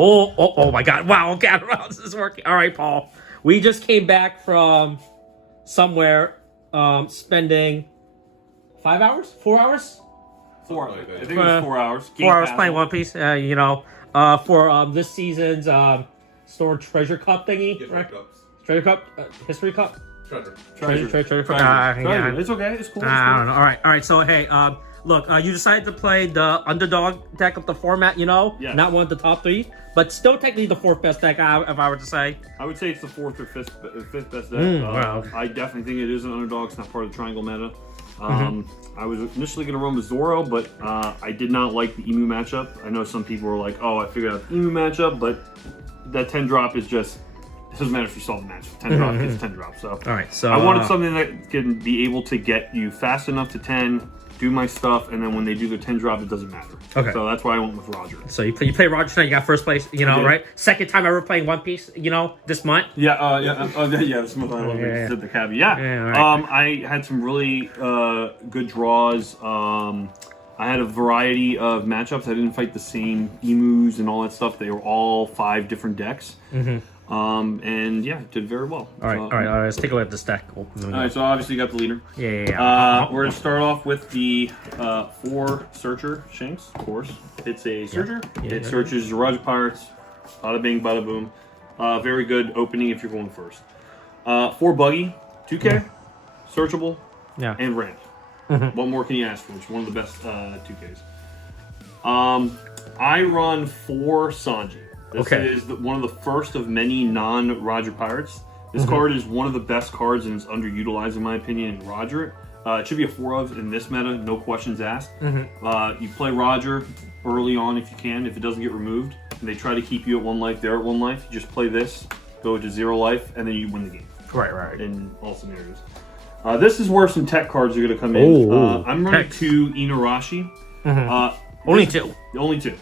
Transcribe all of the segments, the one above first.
Oh my God! Wow. Okay, I don't know how this is working. All right, Paul. We just came back from somewhere, spending 5 hours, 4 hours. 4. I think it was 4 hours. 4 hours playing One Piece. For this season's Store Treasure Cup thingy, right? Treasure Cup, History Cup. Treasure Cup. Yeah. It's okay. It's cool. I don't know. All right. So hey, look, you decided to play the underdog deck of the format. Yes. Not one of the top 3, but still technically the 4th best deck. If I were to say, I would say it's the 4th or 5th best deck. Wow. I definitely think it is an underdog. It's not part of the triangle meta. I was initially going to run with Zoro, but I did not like the Emu matchup. I know some people were like, "Oh, I figured out the Emu matchup," but that 10 drop is just. It doesn't matter if you solve the match. 10 drop gets 10 drop. So, all right. So I wanted something that can be able to get you fast enough to 10, do my stuff, and then when they do their 10 drop, it doesn't matter. Okay. So that's why I went with Roger. So you play Roger tonight. You got first place. Right? Second time ever playing One Piece. This month. Yeah. This month I did the caveat. Yeah. Right. I had some really good draws. I had a variety of matchups. I didn't fight the same emus and all that stuff. They were all 5 different decks. And yeah, did very well. All right. Let's take a look at this deck. All right, so obviously you got the leader. Yeah. We're gonna start off with the 4 Searcher Shanks, of course. It's a Searcher. It searches your Roger Pirates. Bada bing, bada boom. Very good opening if you're going first. 4 Buggy, 2K, searchable, and ramp. What more can you ask for? It's one of the best 2Ks. I run 4 Sanji. This is one of the first of many non-Roger Pirates. This card is one of the best cards and it's underutilized in my opinion in Roger. It should be a 4 of in this meta, no questions asked. You play Roger early on if you can, if it doesn't get removed. And they try to keep you at 1 life, they're at 1 life. You just play this, go to 0 life, and then you win the game. Right. In all scenarios. This is where some tech cards are going to come in. I'm running 2 Inuarashi. Only 2. Only 2.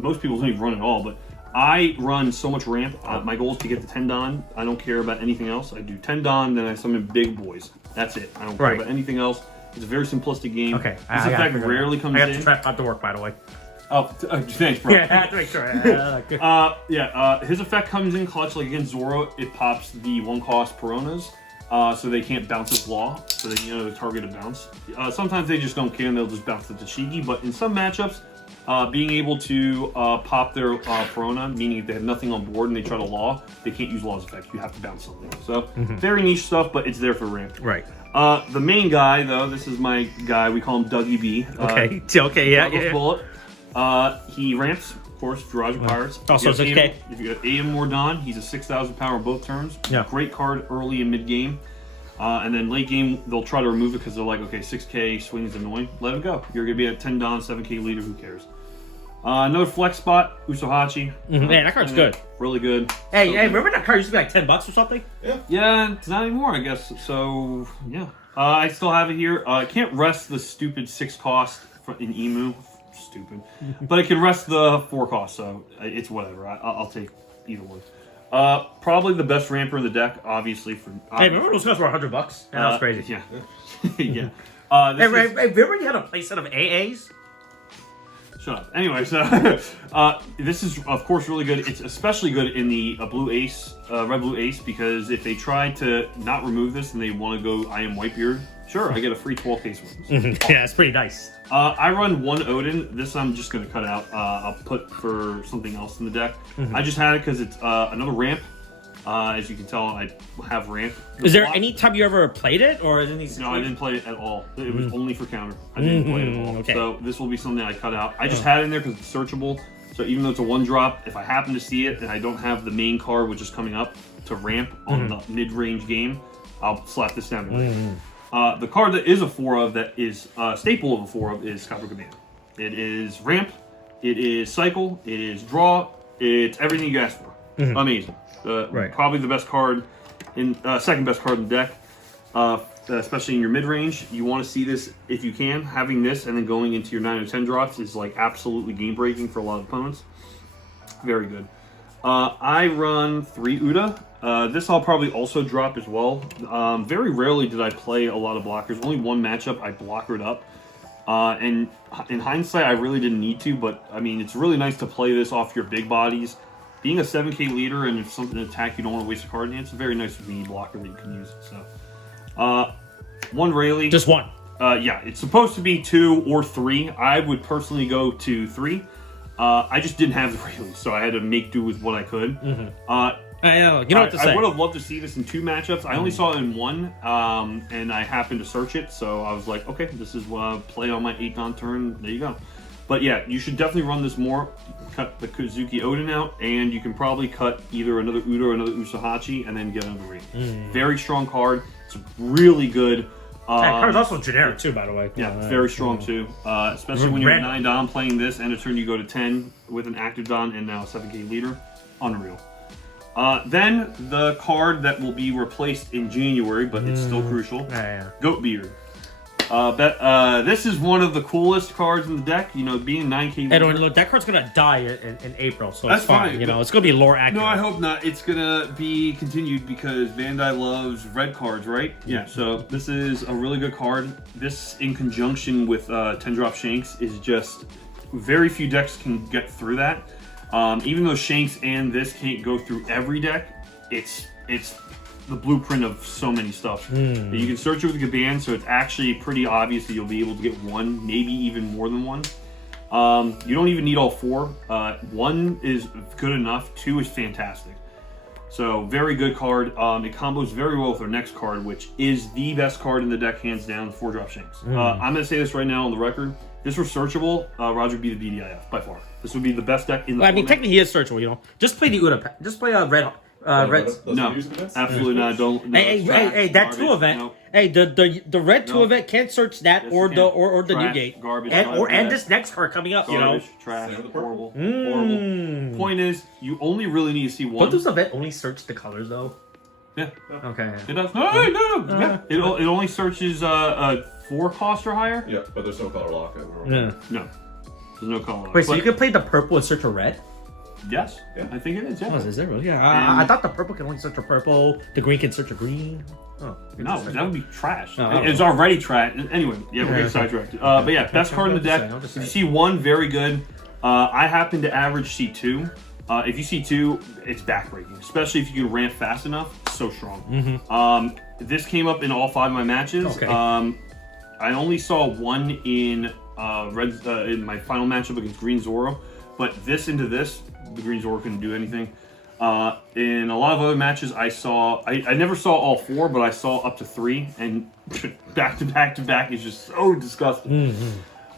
Most people don't even run at all, but I run so much ramp. My goal is to get to 10 Don. I don't care about anything else. I do 10 Don, then I summon big boys. That's it. I don't care about anything else. It's a very simplistic game. Okay. This effect rarely comes in. I got the trap out to work, by the way. Oh, thanks, bro. Yeah, I have to make sure. His effect comes in clutch. Like against Zoro, it pops the 1-cost Pironas. So they can't bounce his law, so they the target to bounce. Sometimes they just don't care and they'll just bounce the Tashigi, but in some matchups, being able to pop their Pirona, meaning if they have nothing on board and they try to law, they can't use law's effect. You have to bounce something. So very niche stuff, but it's there for ramp. Right. The main guy, though, this is my guy. We call him Dougie B. Bullet. He ramps, of course, for Roger Pirates. Also 6K. If you got 8 or more Don, he's a 6,000 power both turns. Yeah. Great card early and mid game. And then late game, they'll try to remove it because they're like, okay, 6K swing is annoying. Let him go. You're going to be a 10 Don, 7K leader. Who cares? Another flex spot, Usohachi. Yeah, that card's good. Really good. Hey, remember that card used to be like $10 or something? Yeah, it's not anymore, I guess. So, yeah. I still have it here. I can't rest the stupid 6 cost in Emu. Stupid. But I can rest the 4 cost, so it's whatever. I'll take either one. Probably the best ramper in the deck, obviously. Hey, remember those guys were $100? Yeah, that was crazy. Yeah. Yeah. Remember you had a playset of AAs? Shut up. Anyway, so this is, of course, really good. It's especially good in the blue ace, red blue ace, because if they try to not remove this and they want to go I am Whitebeard, sure, I get a free 12 case with this. Yeah, it's pretty nice. I run 1 Odin. This I'm just going to cut out. I'll put for something else in the deck. I just had it because it's another ramp. As you can tell, I have ramp. Is there any time you ever played it, or is it? No, I didn't play it at all. It was only for counter. I didn't play it at all. Okay. So this will be something I cut out. I just had it in there because it's searchable. So even though it's a 1-drop, if I happen to see it and I don't have the main card, which is coming up to ramp on the mid-range game, I'll slap this down. The card that is a 4 of, that is staple of a 4 of, is Copper Command. It is ramp. It is cycle. It is draw. It's everything you asked for. Amazing. Probably the best card, second best card in the deck, especially in your mid-range. You want to see this if you can. Having this and then going into your 9 or 10 drops is like absolutely game-breaking for a lot of opponents. Very good. I run 3 Uda. This I'll probably also drop as well. Very rarely did I play a lot of blockers. Only one matchup I blockered up. And in hindsight, I really didn't need to, but I mean, it's really nice to play this off your big bodies. Being a 7K leader, and if something attack you don't want to waste a card in, it's a very nice mini blocker that you can use. So, one Rayleigh. Just one. Yeah, it's supposed to be 2 or 3. I would personally go to 3. I just didn't have the Rayleigh, so I had to make do with what I could. I know. You know what to say. I would have loved to see this in 2 matchups. I only saw it in 1, and I happened to search it, so I was like, okay, this is what I'll play on my 8-don turn. There you go. But yeah, you should definitely run this more. Cut the Kazuki Odin out, and you can probably cut either another Udo or another Usahachi, and then get another Ring. Very strong card. It's really good. That card's also generic too, by the way. Yeah, it's very strong too. Especially when you're 9-don playing this, and a turn you go to 10 with an active Don and now a 7K leader. Unreal. Then the card that will be replaced in January, but it's still crucial. Goat Beard. This is one of the coolest cards in the deck. You know, being 9K. Hey, look, that card's gonna die in April, so that's fine. You know, it's gonna be lore accurate. No, I hope not. It's gonna be continued because Bandai loves red cards, right? Yeah. So this is a really good card. This, in conjunction with 10-drop Shanks, is just very few decks can get through that. Even though Shanks and this can't go through every deck, it's the blueprint of so many stuff. You can search it with Gaban, so it's actually pretty obvious that you'll be able to get 1, maybe even more than 1. You don't even need all 4. 1 is good enough. 2 is fantastic. So very good card. It combos very well with our next card, which is the best card in the deck, hands down, 4-drop Shanks. I'm gonna say this right now on the record. If this were searchable, Roger would be the BDIF by far. This would be the best deck in the. I mean, technically he is searchable. You know, just play the Uda. Just play red. No, absolutely not. Don't. No, hey, that 2 event. No. Hey, the red 2 event can't search that or the new gate. Garbage. And this next card coming up. Garbage, trash, horrible. Point is, you only really need to see 1. But does the event only search the colors though? Yeah. Okay. It does. No. Yeah. It only searches 4 cost or higher. Yeah, but there's no color lock. No. There's no color lock. Wait, so you can play the purple and search a red? Yes, I think it is. Yeah. Oh, is it really? Yeah, I thought the purple can only search a purple. The green can search a green. Oh, no, that would be trash. It's already trash. Anyway, yeah, we're getting sidetracked. But yeah, best card in the deck. If you see 1, very good. I happen to average C2. If you see 2, it's backbreaking, especially if you can ramp fast enough. So strong. This came up in all 5 of my matches. Okay. I only saw 1 in in my final matchup against Green Zoro, but this into this. The Green Zoro couldn't do anything. In a lot of other matches, I never saw all 4, but I saw up to 3, and back to back to back is just so disgusting.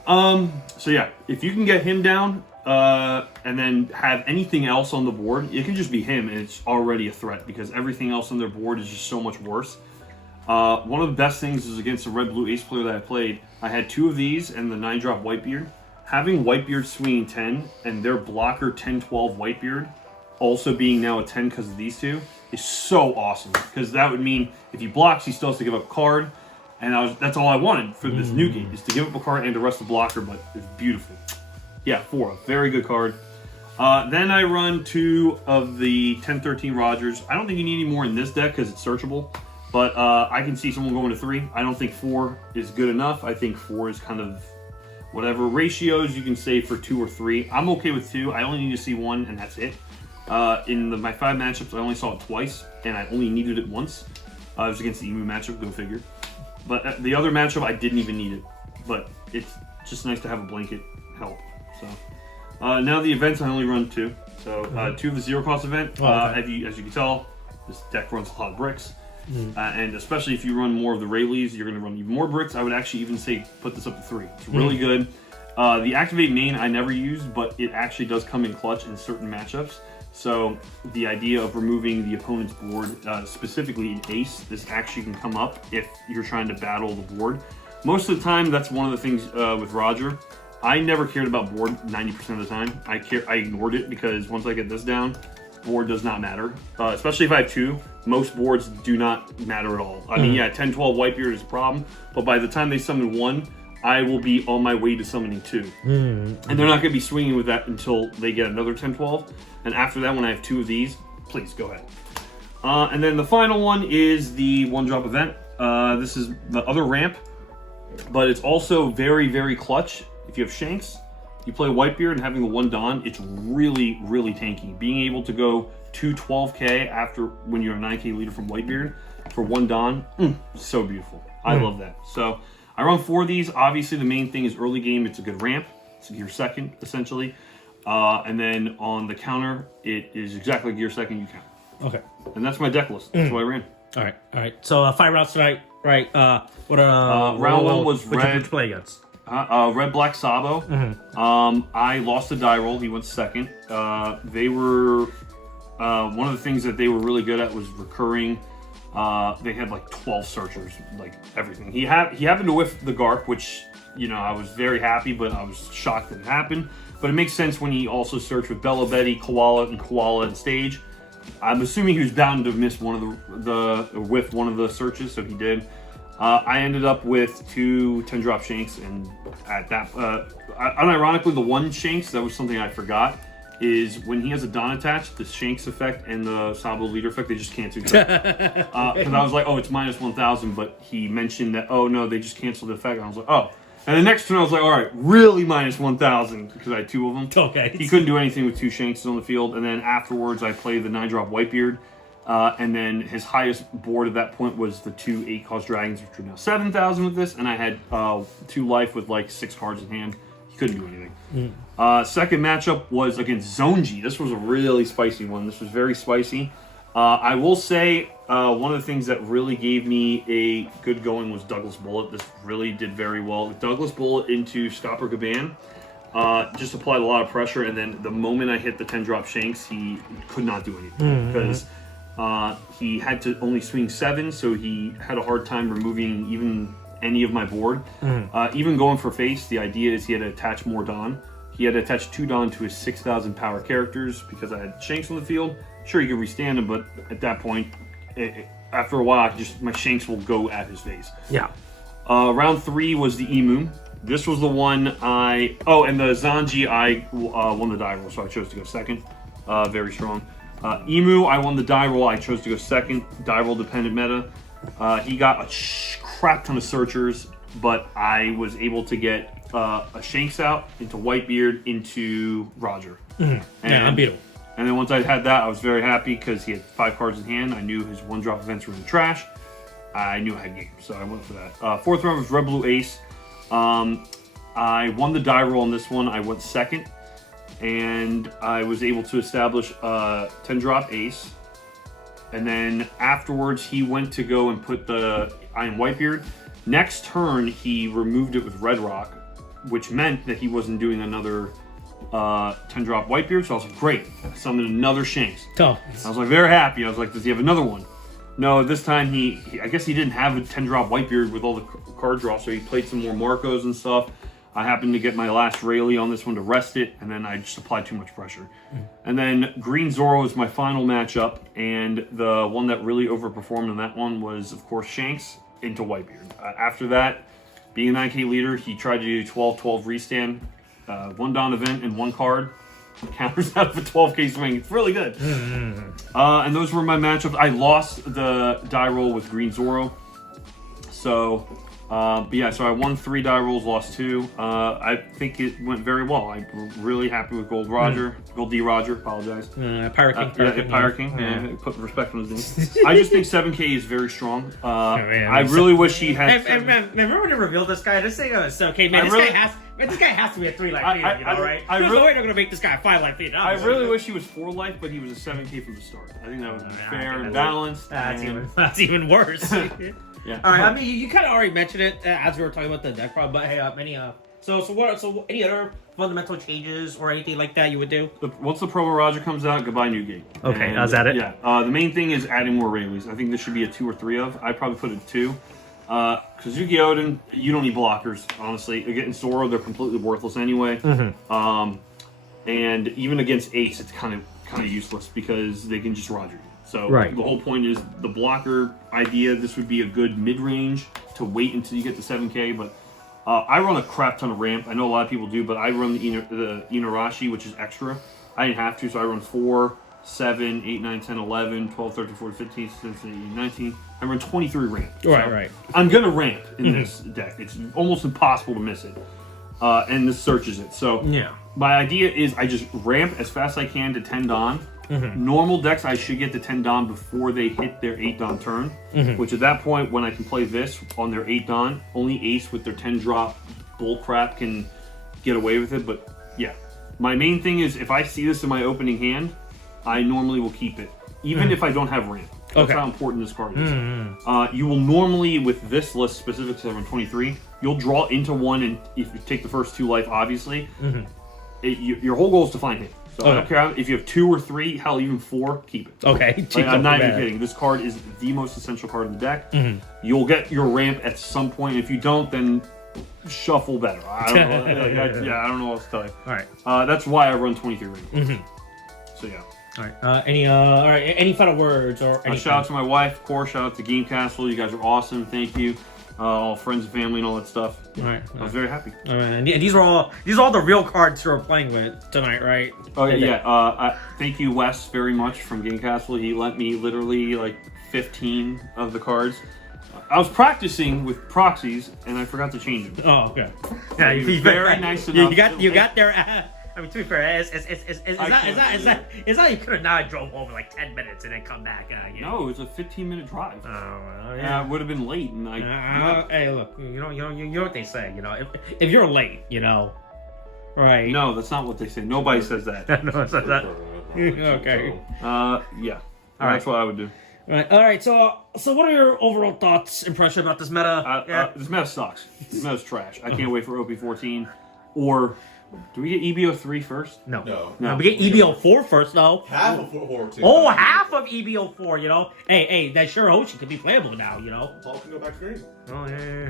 So yeah, if you can get him down, and then have anything else on the board, it can just be him, and it's already a threat because everything else on their board is just so much worse. One of the best things is against the red-blue ace player that I played. I had 2 of these and the 9-drop Whitebeard. Having Whitebeard swinging 10 and their blocker 10-12 Whitebeard also being now a 10 because of these 2 is so awesome. Because that would mean if he blocks, he still has to give up a card. And that's all I wanted for this new game, is to give up a card and to rest the blocker, but it's beautiful. Yeah, 4. Very good card. Then I run 2 of the 10-13 Rogers. I don't think you need any more in this deck because it's searchable. But I can see someone going to 3. I don't think 4 is good enough. I think 4 is kind of whatever ratios you can say for 2 or 3. I'm okay with 2. I only need to see 1, and that's it. In my 5 matchups, I only saw it twice, and I only needed it once. It was against the Emu matchup, go figure. But the other matchup, I didn't even need it. But it's just nice to have a blanket help. So now the events, I only run 2. So 2 of the 0-cost event. As you can tell, this deck runs a lot of bricks. And especially if you run more of the Rayleighs, you're going to run even more bricks. I would actually even say put this up to 3. It's really good. The Activate main I never used, but it actually does come in clutch in certain matchups. So the idea of removing the opponent's board, specifically in Ace, this actually can come up if you're trying to battle the board. Most of the time, that's one of the things with Roger. I never cared about board 90% of the time. I ignored it because once I get this down, board does not matter. Especially if I have 2, most boards do not matter at all. I mean, yeah, 10-12 Whitebeard is a problem, but by the time they summon 1, I will be on my way to summoning 2. And they're not going to be swinging with that until they get another 10-12. And after that, when I have 2 of these, please go ahead. And then the final one is the 1-drop event. This is the other ramp. but it's also very, very clutch. If you have Shanks, you play Whitebeard and having the 1 Don, it's really, really tanky. Being able to go 212k after when you're a 9k leader from Whitebeard for 1 Don, so beautiful. I love that. So I run 4 of these. Obviously, the main thing is early game. It's a good ramp. It's a gear second, essentially. And then on the counter, it is exactly gear second you count. Okay. And that's my deck list. That's what I ran. All right. So 5 rounds tonight, right? What round 1 was red. What'd you play against? Red Black Sabo. I lost the die roll. He went second. They were one of the things that they were really good at was recurring. They had like 12 searchers, like everything. He happened to whiff the Garp, which I was very happy, but I was shocked that it happened. But it makes sense when he also searched with Bella Betty, Koala, and Stage. I'm assuming he was bound to miss one of the whiff one of the searches, so he did. I ended up with 2 10-drop Shanks, and at that, unironically, the 1 Shanks, that was something I forgot, is when he has a Don attached, the Shanks effect and the Sabo leader effect, they just cancel each other. Because I was like, oh, it's minus 1,000, but he mentioned that, oh, no, they just canceled the effect. And I was like, oh. And the next turn, I was like, all right, really minus 1,000, because I had 2 of them. Okay. He couldn't do anything with 2 Shanks on the field. And then afterwards, I played the 9-drop Whitebeard. And then his highest board at that point was the 2 8-cost dragons, which are now 7,000 with this. And I had 2 life with like 6 cards in hand. He couldn't do anything. Second matchup was against Zonji. This was a really spicy one. This was very spicy. I will say one of the things that really gave me a good going was Douglas Bullet. This really did very well. Douglas Bullet into Stopper Gaban just applied a lot of pressure, and then the moment I hit the 10-drop Shanks, he could not do anything because he had to only swing 7, so he had a hard time removing even any of my board. Even going for face, the idea is he had to attach more Don. He had to attach 2 Don to his 6,000 power characters because I had Shanks on the field. Sure, you could restand him, but at that point, after a while, my Shanks will go at his face. Yeah. Round 3 was the Emu. This was the one and the Zanji, I won the die roll, so I chose to go second. Very strong. Emu, I won the die roll, I chose to go second. Die roll dependent meta. He got a crap ton of searchers, but I was able to get a Shanks out into Whitebeard into Roger. Yeah, unbeatable. And then once I had that, I was very happy because he had 5 cards in hand. I knew his 1-drop events were in the trash. I knew I had game, so I went for that. Fourth round was Red Blue Ace. I won the die roll on this one. I went second, and I was able to establish a 10-drop Ace. And then afterwards, he went to go and put the Iron Whitebeard. Next turn, he removed it with Red Rock, which meant that he wasn't doing another 10-drop Whitebeard, so I was like, great. I summoned another Shanks. Oh. I was like, very happy. I was like, does he have another one? No, this time I guess he didn't have a 10-drop Whitebeard with all the card draw, so he played some more Marcos and stuff. I happened to get my last Rayleigh on this one to rest it, and then I just applied too much pressure. And then Green Zoro was my final matchup, and the one that really overperformed in that one was, of course, Shanks into Whitebeard. After that, being a 9K leader, he tried to do 12-12 restand. 1 Don event and 1 card counters out of a 12K swing. It's really good. And those were my matchups. I lost the die roll with Green Zoro. So, but yeah, so I won 3 die rolls, lost 2. I think it went very well. I'm really happy with Gold D Roger, apologize. Pirate King. Pirate King. Yeah, put respect on his name. I just think 7K is very strong. I really wish he had... Remember when they revealed this guy? This thing was okay, man. This guy has to be a 3-life leader, right? There's no way they're going to make this guy a 5-life leader. I really wish he was 4-life, but he was a 7K from the start. I think that was fair and balanced. That's even worse. Yeah. All right. I mean, you kind of already mentioned it as we were talking about the deck problem, but hey, So any other fundamental changes or anything like that you would do? Once the Promo Roger comes out, goodbye Newgate. Okay, is that it? Yeah. The main thing is adding more Rayleighs. I think this should be a 2 or 3 of. I'd probably put it 2. Kazuki Oden, you don't need blockers, honestly. Against Zoro, they're completely worthless anyway. And even against Ace, it's kind of useless because they can just Roger you. So the whole point is the blocker idea. This would be a good mid-range to wait until you get to 7K. But I run a crap ton of ramp. I know a lot of people do, but I run the Inarashi, which is extra. I didn't have to, so I run 4 7, 8, 9, 10, 11, 12, 13, 14, 15, 16, 17, 18, 19. I run 23 ramp. Right. I'm going to ramp in this deck. It's almost impossible to miss it. And this searches it. So my idea is I just ramp as fast as I can to 10 Don. Normal decks, I should get to 10 Don before they hit their 8 Don turn. Which at that point, when I can play this on their 8 Don, only Ace with their 10 drop bullcrap can get away with it. But yeah, my main thing is if I see this in my opening hand, I normally will keep it, even if I don't have ramp. That's how important this card is. You will normally, with this list specific to 23, you'll draw into one, and if you take the first 2 life, obviously, your whole goal is to find him. So I don't care if you have 2 or 3, hell, even 4, keep it. Okay. Like, I'm not even kidding. This card is the most essential card in the deck. You'll get your ramp at some point. If you don't, then shuffle better. I don't know. I don't know what else to tell you. All right. That's why I run 23 ramp. So yeah. All right. Any final words or anything? Shout out to my wife, of course. Shout out to Game Castle. You guys are awesome. Thank you. All friends and family and all that stuff. All right. I was very happy. All right. And these are all the real cards you're playing with tonight, right? Oh yeah. Thank you, Wes, very much from Game Castle. He lent me literally like 15 of the cards. I was practicing with proxies and I forgot to change them. Oh, okay. Yeah, he was very nice enough. You got there. I mean, to be fair, is that you could have not drove home in like 10 minutes and then come back? No, it was a 15-minute drive. Oh, well, yeah. I would have been late, and hey, look, you know what they say, if you're late, right? No, that's not what they say. Nobody says that. No, it says that. Okay. Yeah. That's what I would do. All right. So what are your overall thoughts, impression about this meta? This meta sucks. This meta's trash. I can't wait for OP14 or. Do we get EBO3 first? No. We get EBO4 first, though. Half of 4 too. Oh, half of EBO4, Hey, that sure Hoshi can be playable now, Paul can go back green. Oh, yeah.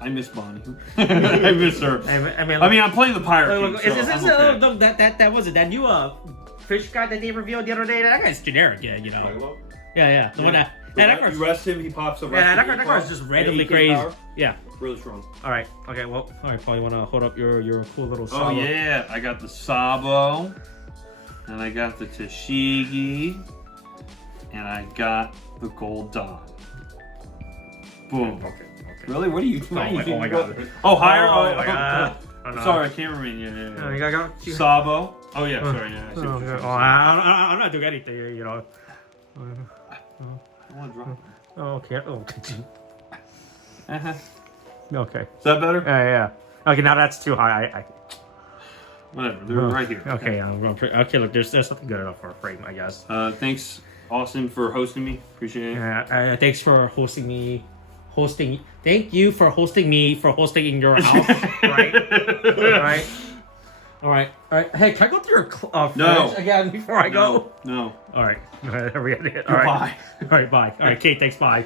I miss Bonnie. I miss her. I mean, I'm playing the Pirate King, is this that was it? That new fish guy that they revealed the other day? That guy's generic, Yeah. The one that... that card's, you rest him, he pops up. Yeah, that card's just randomly crazy. Power. Yeah. Really strong. Alright, okay, well, Paul, you want to hold up your cool little Sabo? Oh, yeah, I got the Sabo, and I got the Tashigi, and I got the Gol D. Boom. Okay. Really? What are you doing? Oh my god. Oh, higher? Oh my god. Sorry, I can't remember. Yeah. You gotta go. Sabo. Oh, yeah, sorry. Yeah, I see what you're saying. I'm not doing anything, I want to drop it. Oh, okay. Okay. Is that better? Yeah. Okay, now that's too high. Whatever. They're right here. Okay. Okay. Look, there's something good enough for a frame, I guess. Thanks, Austin, for hosting me. Appreciate it. Thanks for hosting me. Thank you for hosting me for hosting in your house. Right. All right. Hey, can I go through your fridge again before I go? No. All right. All right. Goodbye. All right. Bye. All right, Kate. Thanks. Bye.